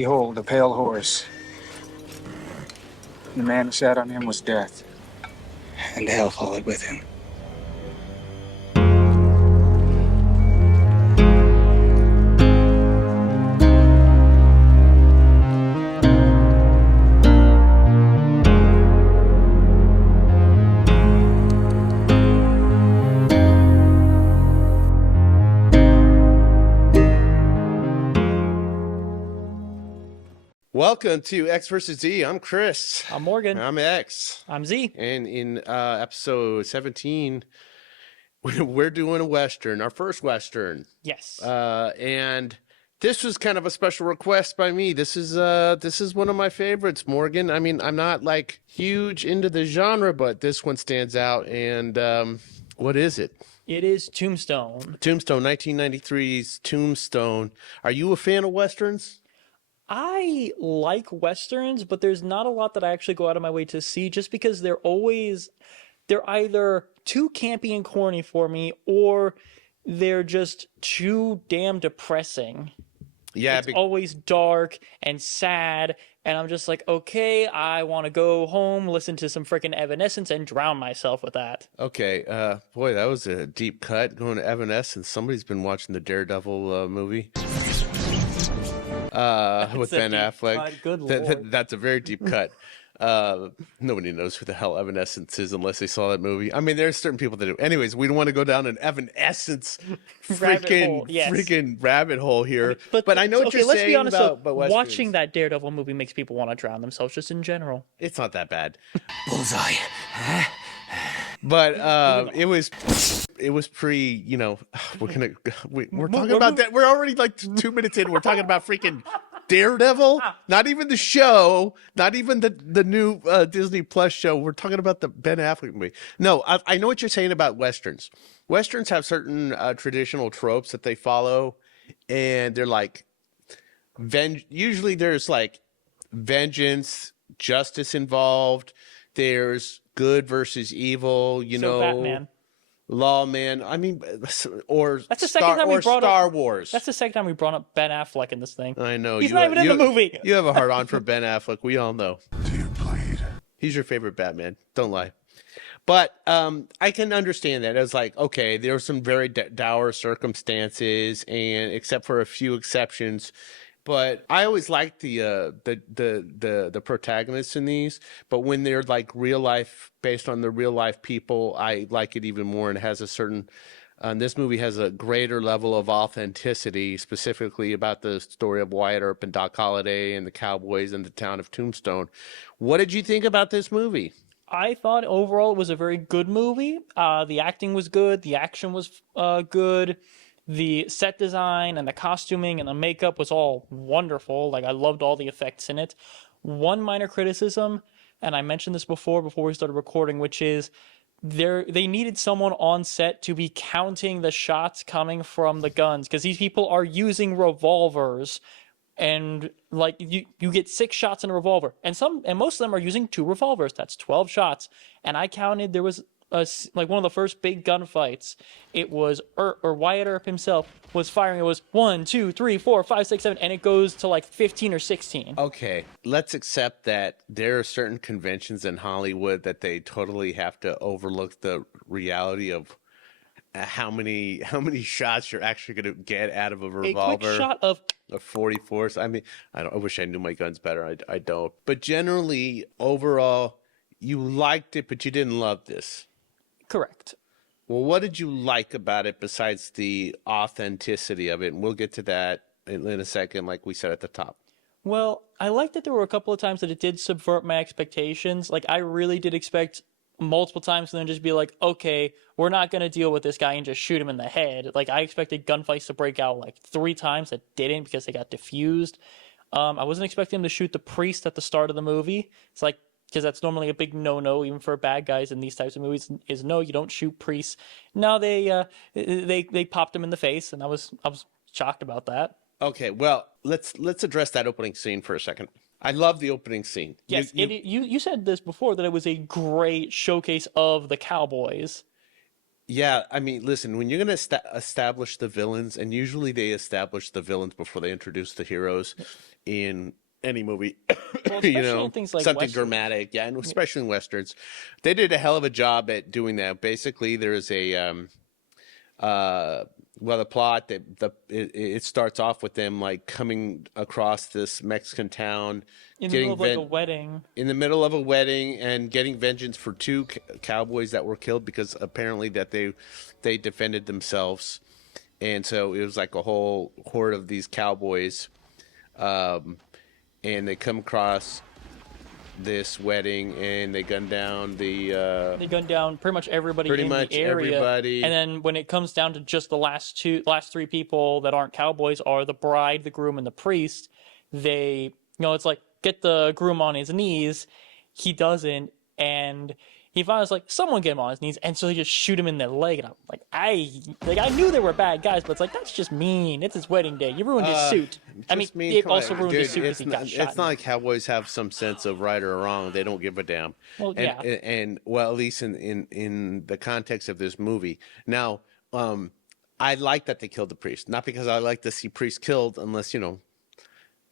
Behold, a pale horse. The man who sat on him was death, and hell followed with him. Welcome to X versus Z. I'm Chris. I'm Morgan. I'm X. I'm Z. And in episode 17, we're doing a Western, our first Western. Yes. And this was kind of a special request by me. This is one of my favorites, Morgan. I mean, I'm not like huge into the genre, but this one stands out. And what is it? It is Tombstone. Tombstone, 1993's Tombstone. Are you a fan of Westerns? I like Westerns, but there's not a lot that I actually go out of my way to see just because they're either too campy and corny for me or they're just too damn depressing. Yeah. It's always dark and sad, and I'm just like, okay, I want to go home, listen to some freaking Evanescence, and drown myself with that. Okay, boy, that was a deep cut going to Evanescence. Somebody's been watching the Daredevil movie with Ben Affleck. Good Lord. That's a very deep cut. Nobody knows who the hell Evanescence is unless they saw that movie. I mean, there's certain people that do. Anyways, we don't want to go down an Evanescence freaking rabbit hole here. But I know what you're saying about Westerns. Watching that Daredevil movie makes people want to drown themselves just in general. It's not that bad. Bullseye. But it was pretty, we're talking about that. We're already like 2 minutes in. We're talking about freaking Daredevil, not even the show, not even the new Disney Plus show. We're talking about the Ben Affleck movie. No, I know what you're saying about Westerns. Westerns have certain traditional tropes that they follow, and they're like, usually there's like vengeance, justice involved. There's good versus evil, Batman. Lawman. I mean, or that's the second time we brought Star up, Wars. That's the second time we brought up Ben Affleck in this thing. I know. He's not even in the movie. You have a hard on for Ben Affleck. We all know. Do you bleed? He's your favorite Batman. Don't lie. But I can understand that. It's like, okay, there were some very dour circumstances, and except for a few exceptions. But I always like the protagonists in these. But when they're like real life, based on the real life people, I like it even more. And it has a certain. This movie has a greater level of authenticity, specifically about the story of Wyatt Earp and Doc Holliday and the cowboys in the town of Tombstone. What did you think about this movie? I thought overall it was a very good movie. The acting was good. The action was good. The set design and the costuming and the makeup was all wonderful. Like, I loved all the effects in it. One minor criticism, and I mentioned this before we started recording, which is they needed someone on set to be counting the shots coming from the guns, because these people are using revolvers, and like you get 6 shots in a revolver, and most of them are using 2 revolvers. That's 12 shots. And I counted, there was like one of the first big gunfights, it was Wyatt Earp himself was firing. It was 1, 2, 3, 4, 5, 6, 7, and it goes to like 15 or 16. Okay, let's accept that there are certain conventions in Hollywood that they totally have to overlook the reality of how many shots you're actually going to get out of a revolver. A quick shot of a 44. I mean, I wish I knew my guns better. I don't. But generally, overall, you liked it, but you didn't love this. Correct. Well, what did you like about it besides the authenticity of it? And we'll get to that in a second, like we said at the top. Well, I liked that there were a couple of times that it did subvert my expectations. Like, I really did expect multiple times and then just be like, okay, we're not going to deal with this guy and just shoot him in the head. Like, I expected gunfights to break out like 3 times that didn't because they got diffused. I wasn't expecting him to shoot the priest at the start of the movie. It's like, because that's normally a big no-no, even for bad guys in these types of movies, is no, you don't shoot priests. No, they popped him in the face, and I was shocked about that. Okay, well, let's address that opening scene for a second. I love the opening scene. Yes, you said this before, that it was a great showcase of the cowboys. Yeah, I mean, listen, when you're going to establish the villains, and usually they establish the villains before they introduce the heroes, in any movie. Well, especially in things like something Westerns. dramatic, and especially in Westerns. They did a hell of a job at doing that. Basically, there's a the plot that it starts off with them like coming across this Mexican town In the middle of like a wedding. in the middle of a wedding and getting vengeance for two cowboys that were killed because apparently that they defended themselves, and so it was like a whole horde of these cowboys, and they come across this wedding and they gun down They gun down pretty much everybody Pretty in much the area. everybody. And then when it comes down to just the last three people that aren't cowboys are the bride, the groom, and the priest. They, it's like get the groom on his knees. He doesn't, and he finally was like, someone get him on his knees, and so they just shoot him in the leg. And I'm like, I knew they were bad guys, but it's like that's just mean. It's his wedding day. You ruined his suit. I mean, it also ruined his suit because he got shot. It's not like cowboys have some sense of right or wrong. They don't give a damn. Well, and, yeah. And well, at least in the context of this movie. Now, I like that they killed the priest. Not because I like to see priests killed, unless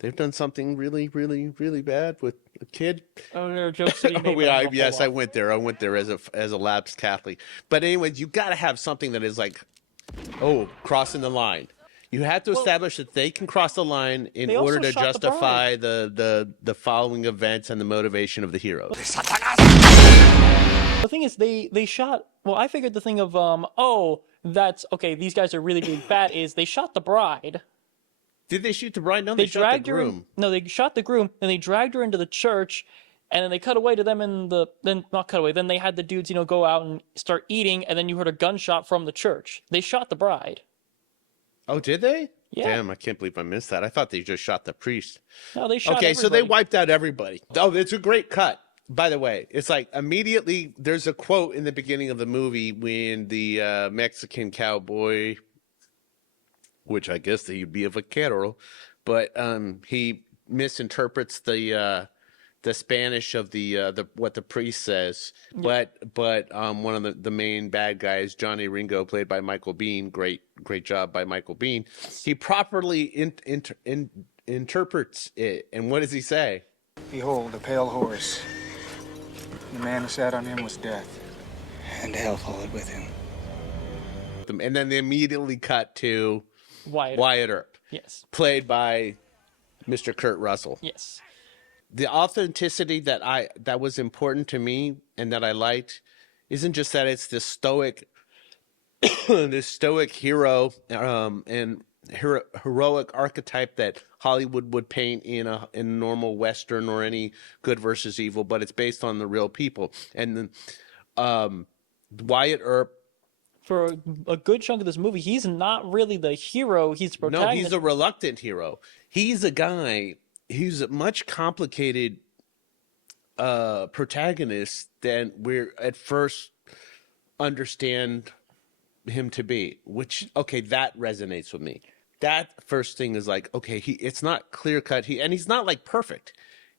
they've done something really, really, really bad with a kid. Oh, there are jokes that he made. Yes, I went there. I went there as a lapsed Catholic. But anyways, you got to have something that is like, crossing the line. You have to establish that they can cross the line in order to justify the following events and the motivation of the hero. The thing is, they shot. Well, I figured the thing of that's okay. These guys are really, really bad. Is they shot the bride. Did they shoot the bride? No, they shot the groom. No, they shot the groom, and they dragged her into the church, and then they cut away to them not cut away. Then they had the dudes, go out and start eating, and then you heard a gunshot from the church. They shot the bride. Oh, did they? Yeah. Damn, I can't believe I missed that. I thought they just shot the priest. No, they shot Okay, everybody. so they wiped out everybody. Oh, it's a great cut. By the way, it's like immediately there's a quote in the beginning of the movie when the Mexican cowboy, which I guess he'd be a vaquero, but he misinterprets the Spanish of the what the priest says. Yeah. But one of the main bad guys, Johnny Ringo, played by Michael Beihn, great job by Michael Beihn. He properly interprets it, and what does he say? Behold, a pale horse. The man who sat on him was death, and hell followed with him. And then they immediately cut to Wyatt Earp. Yes. Played by Mr. Kurt Russell. Yes. The authenticity that was important to me and that I liked isn't just that it's this stoic hero and heroic archetype that Hollywood would paint in a normal Western or any good versus evil, but it's based on the real people. And then Wyatt Earp, for a good chunk of this movie, he's not really the hero. He's the protagonist. No, he's a reluctant hero. He's a guy. He's a much complicated protagonist than we're at first understand him to be. Which, okay, that resonates with me. That first thing is like, okay, it's not clear cut. He's not like perfect.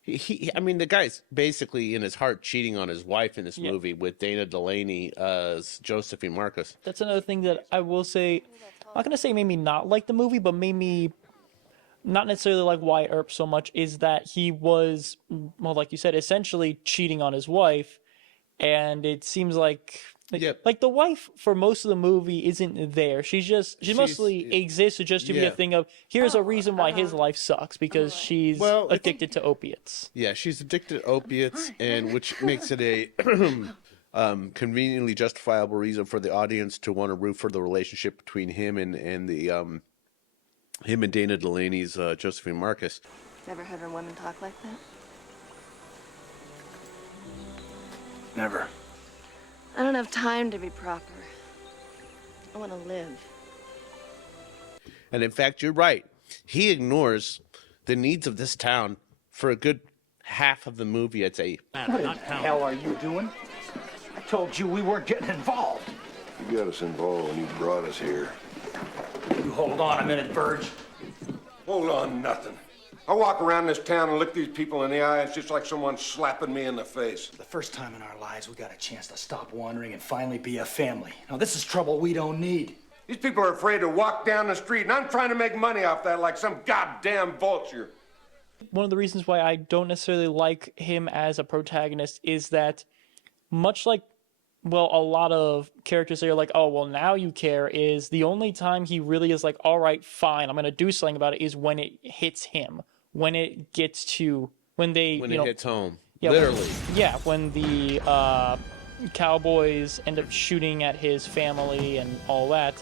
I mean, the guy's basically in his heart cheating on his wife in this movie with Dana Delany as Josephine Marcus. That's another thing that I will say. I'm not gonna say made me not like the movie, but made me not necessarily like Wyatt Earp so much. Is that he was, well, like you said, essentially cheating on his wife, and it seems like the wife for most of the movie isn't there. She mostly exists just to be a thing of here's a reason why his life sucks because she's addicted to opiates. Yeah, she's addicted to opiates, and which makes it a conveniently justifiable reason for the audience to want to root for the relationship between him and Dana Delany's Josephine Marcus. Never heard a woman talk like that? Never. I don't have time to be proper. I want to live. And in fact, you're right. He ignores the needs of this town for a good half of the movie, I'd say. What the hell are you doing? I told you we weren't getting involved. You got us involved when you brought us here. You hold on a minute, Virg. Hold on, nothing. I walk around this town and look these people in the eye. It's just like someone slapping me in the face. The first time in our lives, we got a chance to stop wandering and finally be a family. Now, this is trouble we don't need. These people are afraid to walk down the street, and I'm trying to make money off that like some goddamn vulture. One of the reasons why I don't necessarily like him as a protagonist is that, much like, well, a lot of characters that are like, oh, well, now you care, is the only time he really is like, all right, fine, I'm going to do something about it, is when it hits him. When it gets to, when they, When you it know, hits home. yeah, Literally. when the cowboys end up shooting at his family and all that,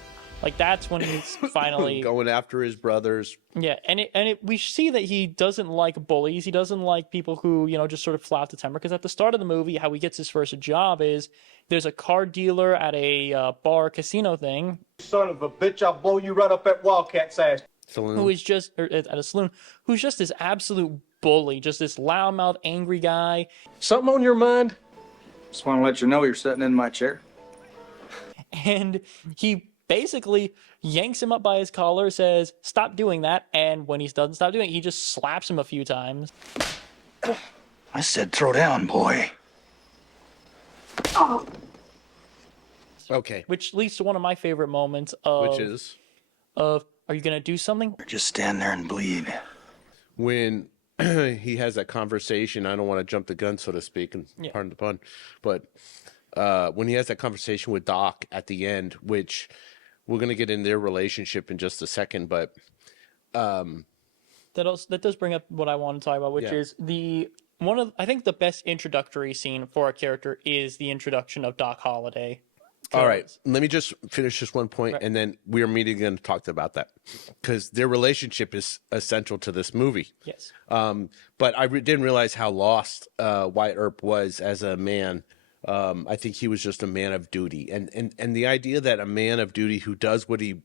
like that's when he's finally going after his brothers. yeah, and we see that he doesn't like bullies. He doesn't like people who, you know, just sort of flout the temper. Because at the start of the movie, how he gets his first job is there's a card dealer at a bar casino thing. Son of a bitch, I'll blow you right up at Wildcat's ass. Saloon. Who is just or at a saloon, who's just this absolute bully, just this loudmouth, angry guy. Something on your mind? Just want to let you know you're sitting in my chair. And he basically yanks him up by his collar, says, stop doing that. And when he doesn't stop doing it, he just slaps him a few times. I said throw down, boy. Okay. Which leads to one of my favorite moments of, Which is? Are you going to do something? Or just stand there and bleed. When he has that conversation, I don't want to jump the gun, so to speak, and pardon the pun, but when he has that conversation with Doc at the end, which we're going to get in their relationship in just a second, but that does bring up what I want to talk about, which is I think the best introductory scene for a character is the introduction of Doc Holliday. All right, let me just finish this one point, and then we are immediately going to talk about that, because their relationship is essential to this movie. Yes. But I didn't realize how lost Wyatt Earp was as a man. I think he was just a man of duty, and the idea that a man of duty who does what he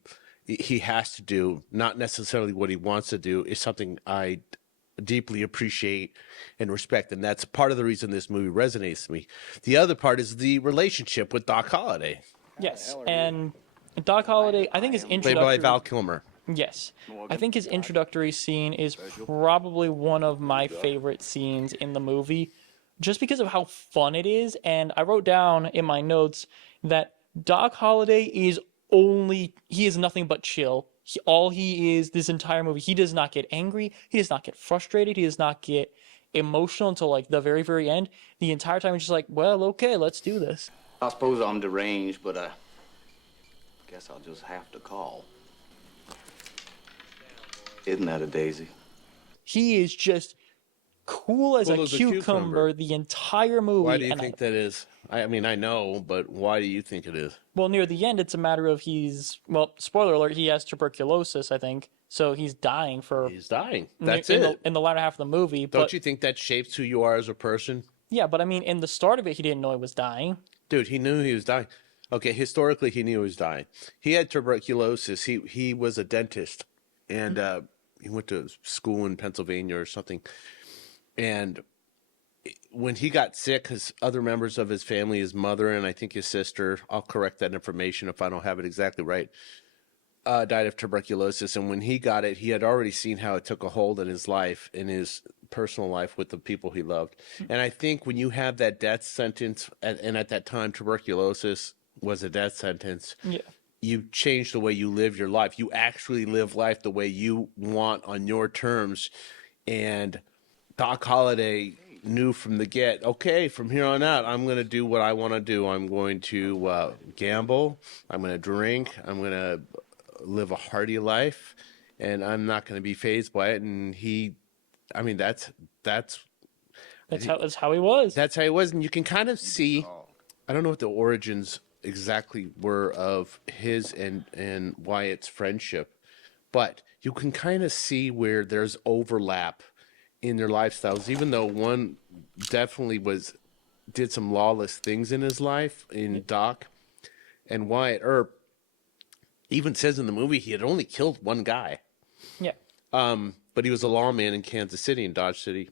has to do, not necessarily what he wants to do, is something I deeply appreciate and respect, and that's part of the reason this movie resonates to me. The other part is the relationship with Doc Holliday. Yes, and Doc Holliday, I think his introductory... Played by Val Kilmer. Yes. I think his introductory scene is probably one of my favorite scenes in the movie, just because of how fun it is, and I wrote down in my notes that Doc Holliday is nothing but chill. All he is this entire movie, he does not get angry, he does not get frustrated, he does not get emotional until like the very, very end. The entire time he's just like, well, okay, let's do this. I suppose I'm deranged, but I guess I'll just have to call. Isn't that a daisy? He is just cool as a cucumber the entire movie. Why do you think that is? I mean, I know, but why do you think it is? Well, near the end, it's a matter of spoiler alert, he has tuberculosis, I think. So he's dying He's dying. That's it. In the latter half of the movie. Don't you think that shapes who you are as a person? Yeah, but I mean, in the start of it, he didn't know he was dying. Dude, he knew he was dying. Okay, historically, he knew he was dying. He had tuberculosis. He was a dentist, and he went to school in Pennsylvania or something. And when he got sick, his other members of his family, his mother and I think his sister, I'll correct that information if I don't have it exactly right, died of tuberculosis. And when he got it, he had already seen how it took a hold in his life, in his personal life with the people he loved. And I think when you have that death sentence, and at that time tuberculosis was a death sentence, you change the way you live your life. You actually live life the way you want on your terms. And Doc Holliday knew from the get, okay, from here on out, I'm going to do what I want to do. I'm going to gamble. I'm going to drink. I'm going to live a hearty life, and I'm not going to be fazed by it. And that's how he was. That's how he was. And you can kind of see, I don't know what the origins exactly were of his and Wyatt's friendship, but you can kind of see where there's overlap in their lifestyles, even though one definitely did some lawless things in his life in Doc, and Wyatt Earp even says in the movie he had only killed one guy. Yeah. But he was a lawman in Kansas City, in Dodge City.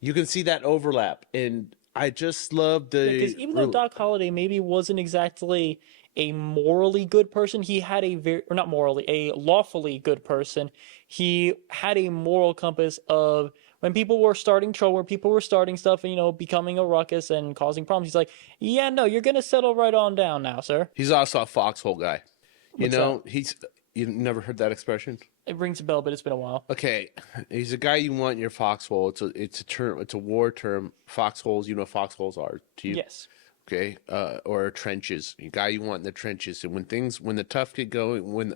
You can see that overlap, and I just love because even though Doc Holliday maybe wasn't exactly a morally good person, he had a lawfully good person. He had a moral compass of when people were starting trouble, when people were starting stuff and, becoming a ruckus and causing problems. He's like, yeah, no, you're going to settle right on down now, sir. He's also a foxhole guy. You never heard that expression? It rings a bell, but it's been a while. Okay, he's a guy you want in your foxhole. It's a term. It's a war term. Foxholes. You know what foxholes are to you? Yes. Okay, or trenches. A guy you want in the trenches. And when the tough get going, when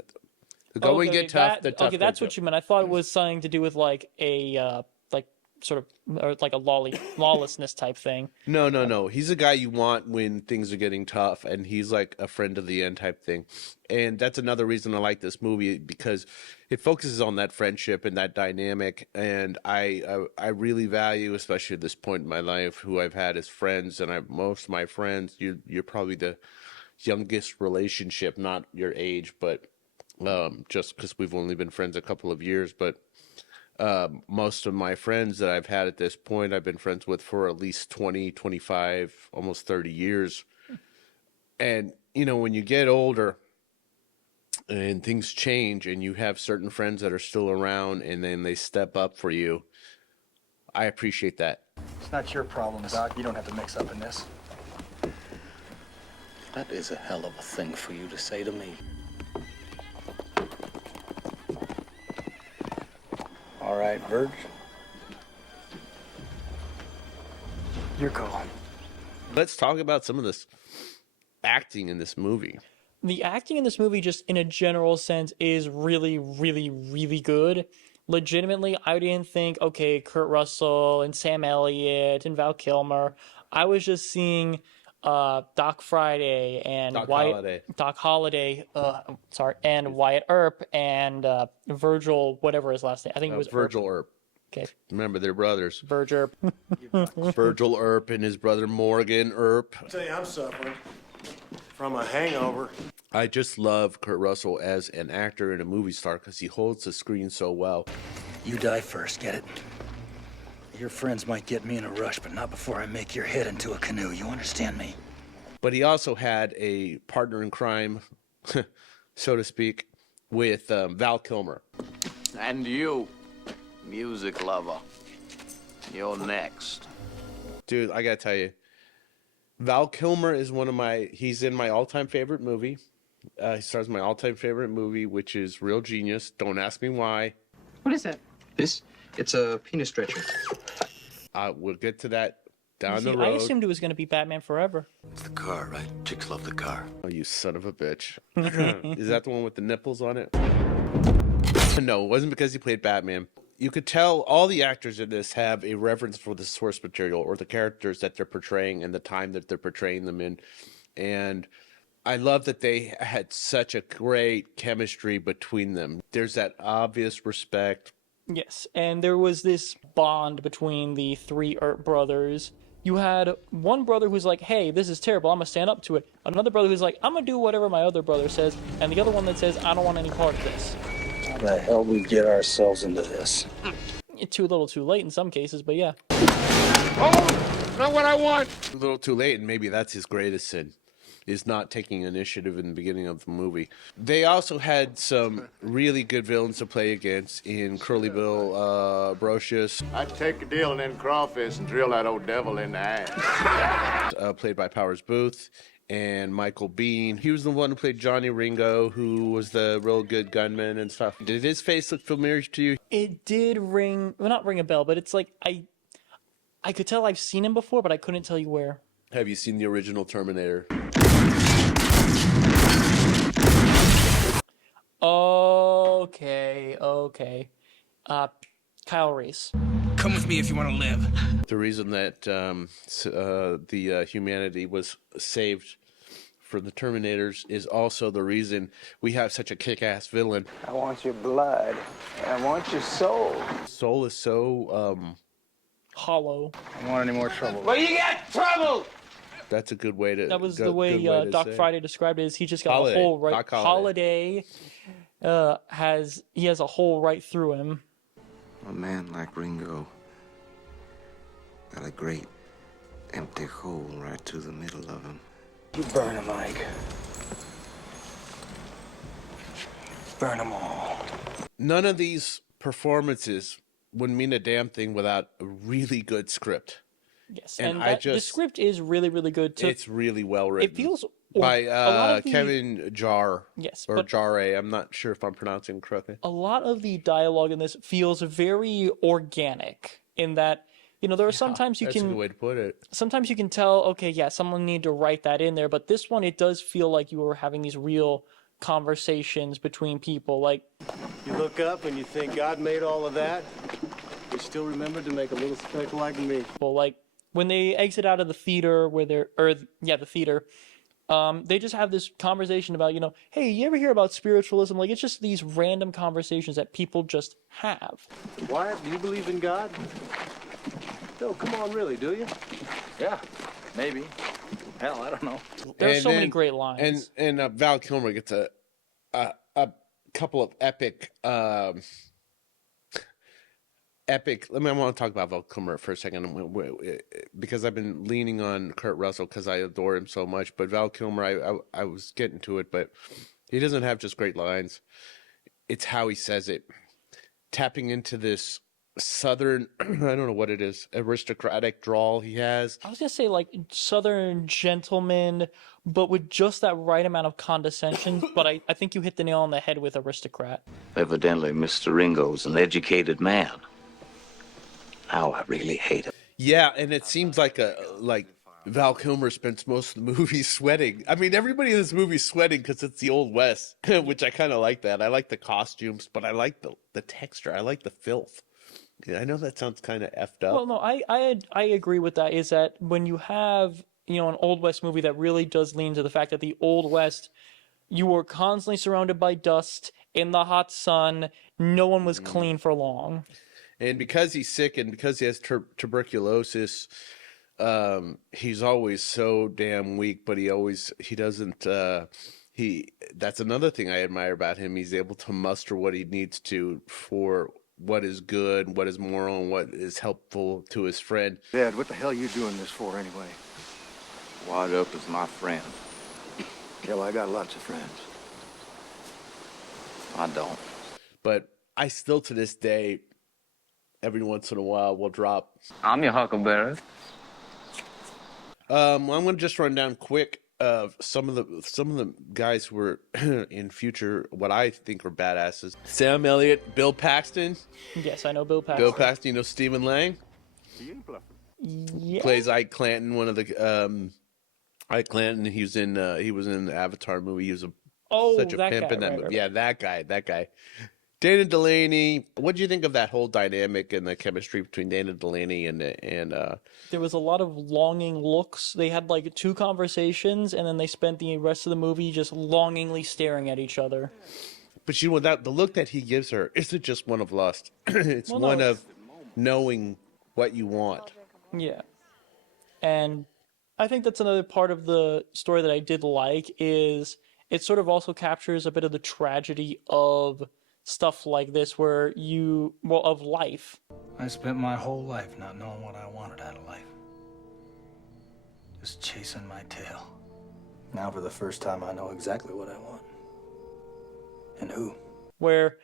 the going get tough, the tough. Okay, that's what you meant. I thought it was something to do with like a like sort of or like a lawlessness type thing. No. He's a guy you want when things are getting tough, and he's like a friend of the end type thing. And that's another reason I like this movie, because it focuses on that friendship and that dynamic. And I really value, especially at this point in my life, who I've had as friends. And most of my friends, you're probably the youngest relationship, not your age, but just because we've only been friends a couple of years, but. Most of my friends that I've had at this point, I've been friends with for at least 20, 25, almost 30 years. And, you know, when you get older and things change and you have certain friends that are still around and then they step up for you, I appreciate that. It's not your problem, Doc. You don't have to mix up in this. That is a hell of a thing for you to say to me. All right, Virg. Your call. Let's talk about some of this acting in this movie. The acting in this movie, just in a general sense, is really, really, really good. Legitimately, I didn't think, okay, Kurt Russell and Sam Elliott and Val Kilmer. I was just seeing Doc Friday and Doc Holliday, and Wyatt Earp and Virgil, whatever his last name. I think it was Virgil Earp. Okay. Remember, they're brothers. Virgil. Virgil Earp and his brother Morgan Earp. I'll tell you, I'm suffering from a hangover. I just love Kurt Russell as an actor and a movie star because he holds the screen so well. You die first, get it? Your friends might get me in a rush, but not before I make your head into a canoe. You understand me? But he also had a partner in crime, so to speak, with Val Kilmer. And you, music lover, you're next. Dude, I gotta tell you, Val Kilmer is he's in my all-time favorite movie. He stars in my all-time favorite movie, which is Real Genius. Don't ask me why. What is it? It's a penis stretcher. We'll get to that down the road. I assumed it was going to be Batman Forever. It's the car, right? Chicks love the car. Oh, you son of a bitch. Is that the one with the nipples on it? No, it wasn't because he played Batman. You could tell all the actors in this have a reverence for the source material or the characters that they're portraying and the time that they're portraying them in. And I love that they had such a great chemistry between them. There's that obvious respect. Yes, and there was this bond between the three Earp brothers. You had one brother who's like, hey, this is terrible, I'm gonna stand up to it. Another brother who's like, I'm gonna do whatever my other brother says. And the other one that says, I don't want any part of this. How the hell we get ourselves into this? Too little too late in some cases, but yeah. Oh, not what I want. A little too late, and maybe that's his greatest sin, is not taking initiative in the beginning of the movie. They also had some really good villains to play against in Curly Bill Brocius. I'd take a deal and then crawfish and drill that old devil in the ass. Played by Powers Booth, and Michael Beihn. He was the one who played Johnny Ringo, who was the real good gunman and stuff. Did his face look familiar to you? It did not ring a bell, but it's like, I could tell I've seen him before, but I couldn't tell you where. Have you seen the original Terminator? Okay. Kyle Reese. Come with me if you want to live. The reason that humanity was saved for the Terminators is also the reason we have such a kick-ass villain. I want your blood. I want your soul. Soul is so hollow. I don't want any more trouble. Well, you got trouble. That's a good way to. That was the way Doc Friday described it. Is he just got a hole right? Doc Holiday has a hole right through him. A man like Ringo got a great empty hole right to the middle of him. You burn him, Mike. Burn them all. None of these performances would mean a damn thing without a really good script. Yes, and the script is really, really good too. It's really well written. It feels by a lot of the, Kevin Jarre. Yes, or but Jarre. I'm not sure if I'm pronouncing it correctly. a lot of the dialogue in this feels very organic in that, you know, there are sometimes you That's a can good way to put it. sometimes you can tell, okay, yeah, someone need to write that in there, but this one, it does feel like you were having these real conversations between people. Like, you look up and you think God made all of that, you still remembered to make a little speck like me. well, like when they exit out of the theater the theater, they just have this conversation about, you know, hey, you ever hear about spiritualism? Like, it's just these random conversations that people just have. Wyatt, do you believe in God? No, come on, really, do you? Yeah, maybe. Hell, I don't know. There's so many great lines. And Val Kilmer gets a couple of epic. I want to talk about Val Kilmer for a second because I've been leaning on Kurt Russell because I adore him so much. But Val Kilmer, I was getting to it, but he doesn't have just great lines. It's how he says it, tapping into this Southern, I don't know what it is, aristocratic drawl he has. I was gonna say like Southern gentleman, but with just that right amount of condescension. But I think you hit the nail on the head with aristocrat. Evidently, Mr. Ringo's an educated man. Now I really hate him. Yeah, and it seems like Val Kilmer spends most of the movie sweating. I mean, everybody in this movie is sweating because it's the Old West, which I kind of like that. I like the costumes, but I like the texture. I like the filth. Yeah, I know that sounds kind of effed up. Well, no, I agree with that. Is that when you have, you know, an Old West movie that really does lean to the fact that the Old West, you were constantly surrounded by dust in the hot sun. No one was clean for long. And because he's sick and because he has tuberculosis, he's always so damn weak. But he doesn't. That's another thing I admire about him. He's able to muster what he needs to for what is good, what is moral, and what is helpful to his friend. Dad, what the hell are you doing this for anyway? Wyatt Earp is my friend. Yeah, well, I got lots of friends. I don't. But I still, to this day, every once in a while, will drop. I'm your huckleberry. I'm gonna just run down quick of some of the guys who were in future what I think are badasses. Sam Elliott, Bill Paxton. Yes, I know Bill Paxton. Bill Paxton, you know Stephen Lang? Yeah. Plays Ike Clanton, one of the Ike Clanton. He was in the Avatar movie. He was such a pimp in that movie. Right. Yeah, that guy. Dana Delany. What do you think of that whole dynamic and the chemistry between Dana Delany and There was a lot of longing looks. They had like 2 conversations, and then they spent the rest of the movie just longingly staring at each other. But you know that the look that he gives her isn't just one of lust. It's one of knowing what you want. Yeah, and I think that's another part of the story that I did like is it sort of also captures a bit of the tragedy of stuff like this where of life. I spent my whole life not knowing what I wanted out of life. Just chasing my tail. Now for the first time I know exactly what I want. And who. Where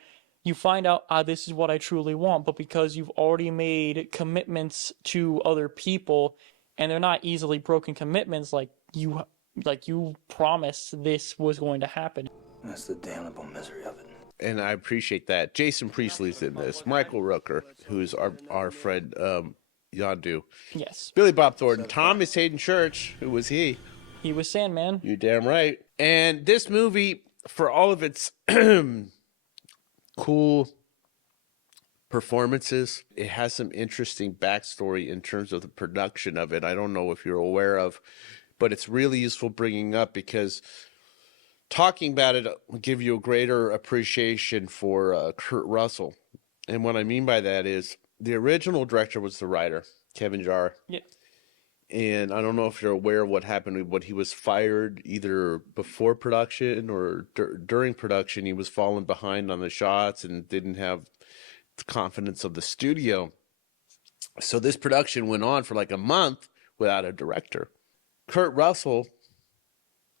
you find out, this is what I truly want, but because you've already made commitments to other people, and they're not easily broken commitments, like you promised this was going to happen. That's the damnable misery of it. And I appreciate that. Jason Priestley's in this. Michael Rooker, who's our friend Yondu. Yes. Billy Bob Thornton. Thomas Hayden Church. Who was he? He was Sandman. You damn right. And this movie, for all of its cool performances, it has some interesting backstory in terms of the production of it. I don't know if you're aware of, but it's really useful bringing up because talking about it will give you a greater appreciation for Kurt Russell. And what I mean by that is the original director was the writer, Kevin Jarre. Yeah. And I don't know if you're aware of what happened, but he was fired either before production or during production. He was falling behind on the shots and didn't have the confidence of the studio. So this production went on for like a month without a director. Kurt Russell,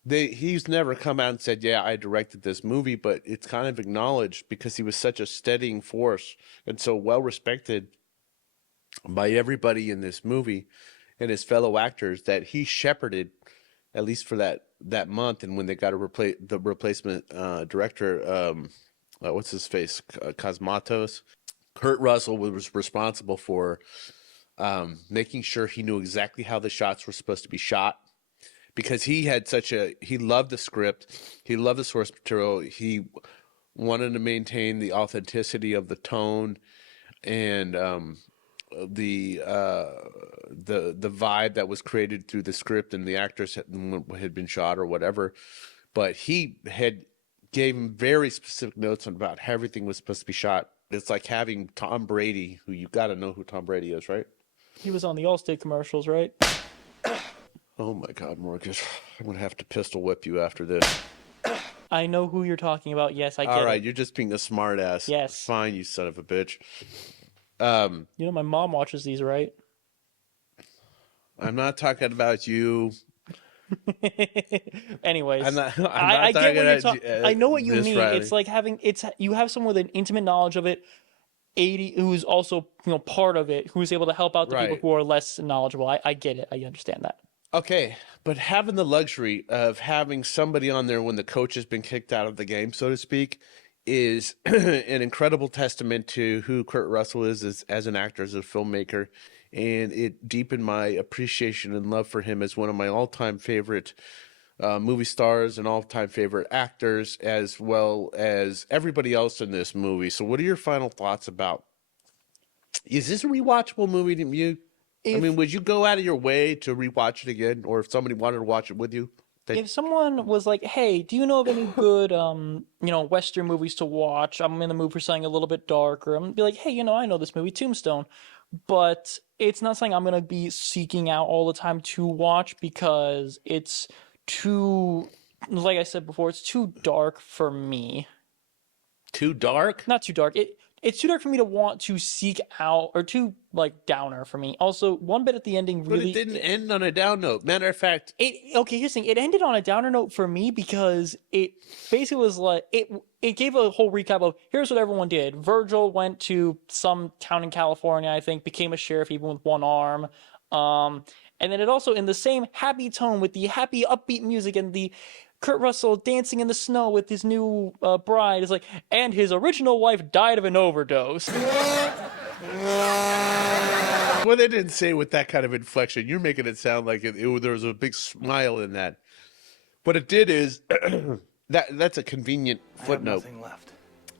he's never come out and said, yeah, I directed this movie, but it's kind of acknowledged because he was such a steadying force and so well respected by everybody in this movie and his fellow actors that he shepherded, at least for that that month, and when they got the replacement director, what's his face, Casmatos, Kurt Russell was responsible for making sure he knew exactly how the shots were supposed to be shot, because he loved the script, he loved the source material, he wanted to maintain the authenticity of the tone and the vibe that was created through the script and the actors had been shot or whatever. But he gave him very specific notes on about how everything was supposed to be shot. It's like having Tom Brady, who you got to know who Tom Brady is, right? He was on the Allstate commercials, right? Oh my God, Marcus, I'm gonna have to pistol whip you after this. I know who you're talking about. Yes, I get it. All right, you're just being a smart ass. Yes. Fine, you son of a bitch. You know, my mom watches these, right? I'm not talking about you. Anyways, I get what you're talking. I know what you mean. Riley. It's like you have someone with an intimate knowledge of it, who's also part of it, who's able to help out the people who are less knowledgeable. I get it. I understand that. Okay, but having the luxury of having somebody on there when the coach has been kicked out of the game, so to speak, is an incredible testament to who Kurt Russell is as an actor, as a filmmaker, and it deepened my appreciation and love for him as one of my all-time favorite movie stars and all-time favorite actors, as well as everybody else in this movie. So what are your final thoughts about? Is this a rewatchable movie to you? I mean, would you go out of your way to rewatch it again, or if somebody wanted to watch it with you? If someone was like, "Hey, do you know of any good, Western movies to watch? I'm in the mood for something a little bit darker." I'm gonna be like, "Hey, I know this movie, Tombstone," but it's not something I'm gonna be seeking out all the time to watch because it's too, like I said before, it's too dark for me. Too dark? Not too dark. It's too dark for me to want to seek out, or too downer for me. Also, one bit at the ending really. But it didn't end on a down note. Matter of fact, here's the thing. It ended on a downer note for me because it basically was like it gave a whole recap of here's what everyone did. Virgil went to some town in California, I think, became a sheriff even with one arm. And then it also, in the same happy tone with the happy upbeat music and the Kurt Russell dancing in the snow with his new bride, is like, and his original wife died of an overdose. Well, they didn't say it with that kind of inflection. You're making it sound like there was a big smile in that. What it did is that's a convenient footnote. I have nothing left.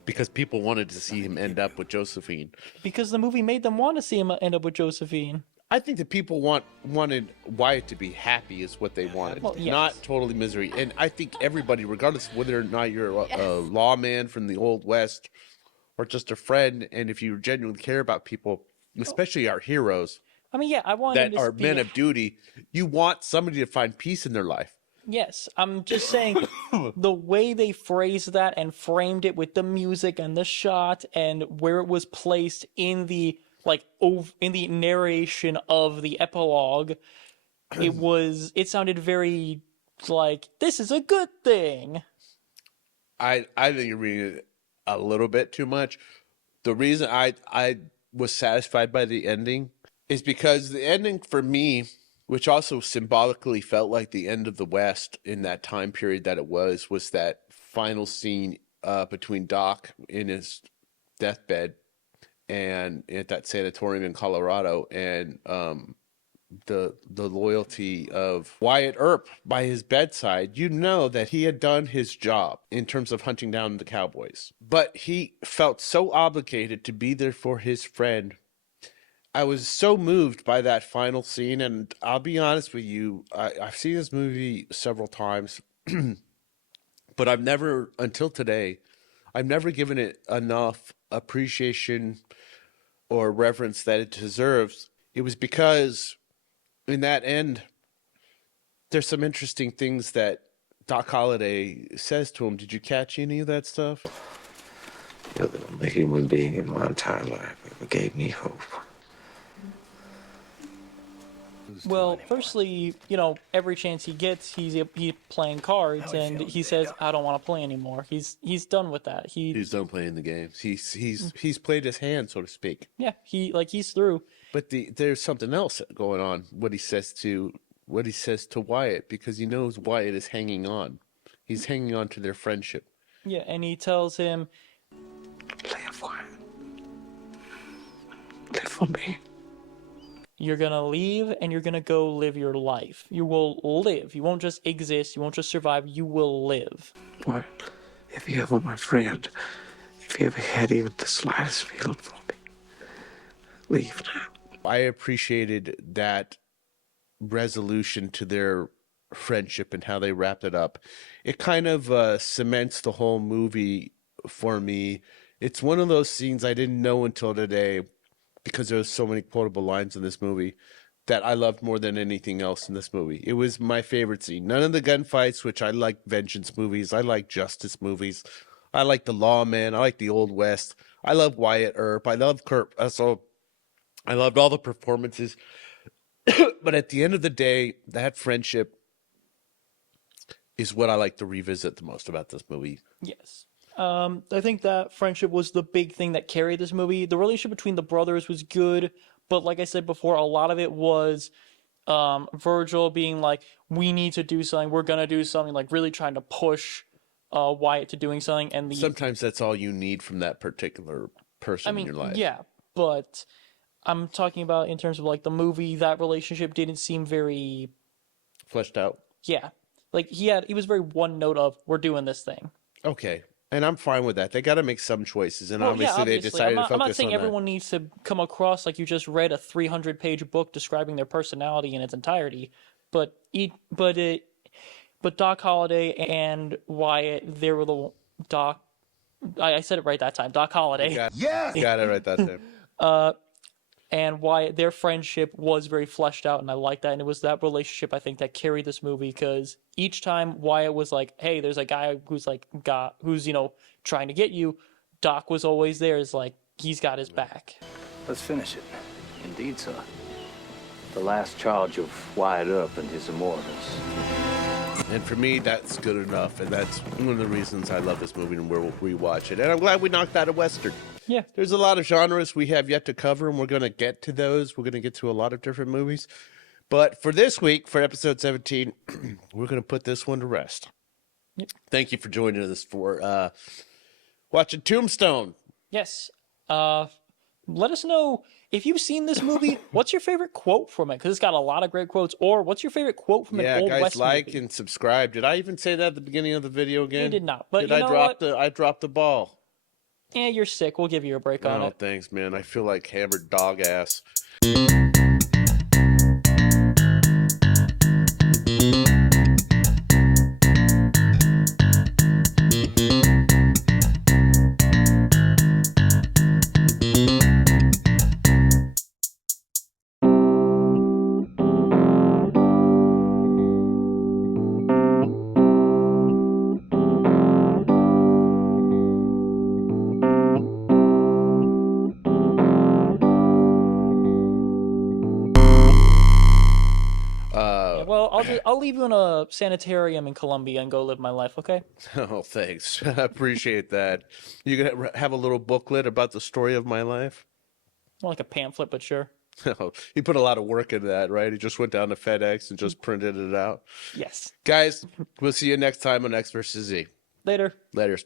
Because people wanted to see him end up with Josephine. Because the movie made them want to see him end up with Josephine. I think that people wanted Wyatt to be happy is what they wanted, not totally misery. And I think everybody, regardless of whether or not you're a lawman from the Old West or just a friend, and if you genuinely care about people, especially our heroes, I mean, I want that are men of duty, you want somebody to find peace in their life. Yes, I'm just saying the way they phrased that and framed it with the music and the shot and where it was placed in the in the narration of the epilogue, it sounded very like this is a good thing. I think you're reading it a little bit too much. The reason I was satisfied by the ending is because the ending for me, which also symbolically felt like the end of the West in that time period that it was that final scene between Doc in his deathbed and at that sanatorium in Colorado, and the loyalty of Wyatt Earp by his bedside. You know that he had done his job in terms of hunting down the cowboys, but he felt so obligated to be there for his friend. I was so moved by that final scene, and I'll be honest with you, I've seen this movie several times, but I've never, until today, I've never given it enough appreciation or reverence that it deserves. It was because in that end, there's some interesting things that Doc Holliday says to him. Did you catch any of that stuff? You're the only human being in my entire life who ever gave me hope. Well, firstly, every chance he gets, he's playing cards, and he says, "I don't want to play anymore." He's done with that. He's done playing the games. He's played his hand, so to speak. Yeah, he's through. But there's something else going on. What he says to what he says to Wyatt, because he knows Wyatt is hanging on. He's hanging on to their friendship. Yeah, and he tells him, Live, Wyatt. Live for me. you're gonna leave and you're gonna go live your life. You will live. You won't just exist. You won't just survive. You will live. Wyatt, if you ever my friend, if you ever had even the slightest feeling for me, leave now. I appreciated that resolution to their friendship and how they wrapped it up. It kind of cements the whole movie for me. It's one of those scenes I didn't know until today, because there's so many quotable lines in this movie, that I loved more than anything else in this movie. It was my favorite scene. None of the gunfights, which I like vengeance movies. I like justice movies. I like the lawman. I like the Old West. I love Wyatt Earp. I love Kurt. So I loved all the performances. But at the end of the day, that friendship is what I like to revisit the most about this movie. Yes. I think that friendship was the big thing that carried this movie. The relationship between the brothers was good, but like I said before, a lot of it was Virgil being like, we need to do something, we're gonna do something, like really trying to push Wyatt to doing something. And sometimes that's all you need from that particular person in your life. Yeah, but I'm talking about in terms of like the movie, that relationship didn't seem very fleshed out. Yeah. Like he was very one note of, we're doing this thing. Okay. And I'm fine with that. They got to make some choices, and obviously they decided to focus on that. I'm not saying everyone needs to come across like you just read a 300-page book describing their personality in its entirety, but Doc Holliday and Wyatt, they were the Doc. I said it right that time. Doc Holliday. Yes, got it right that time. And Wyatt, their friendship was very fleshed out, and I like that. And it was that relationship, I think, that carried this movie, because each time Wyatt was like, hey, there's a guy who's trying to get you, Doc was always there. It's like, he's got his back. Let's finish it. Indeed, sir. The last charge of Wyatt Earp and his immortals. And for me, that's good enough, and that's one of the reasons I love this movie and we'll rewatch it. And I'm glad we knocked out a Western. Yeah. There's a lot of genres we have yet to cover, and we're going to get to those. We're going to get to a lot of different movies. But for this week, for episode 17, we're going to put this one to rest. Yep. Thank you for joining us for watching Tombstone. Yes. Let us know if you've seen this movie. What's your favorite quote from it? Because it's got a lot of great quotes. Or what's your favorite quote from an Old guys, West like movie? and subscribe. Did I even say that at the beginning of the video again? You did not. But I dropped the ball. Yeah, you're sick. We'll give you a break on it. Thanks, man. I feel like hammered dog ass. I'll leave you in a sanitarium in Colombia and go live my life, okay? Oh, thanks. I appreciate that. You gonna have a little booklet about the story of my life? More like a pamphlet, but sure. Oh, he put a lot of work into that, right? He just went down to FedEx and just printed it out. Yes. Guys, we'll see you next time on X vs. Z. Later. Later.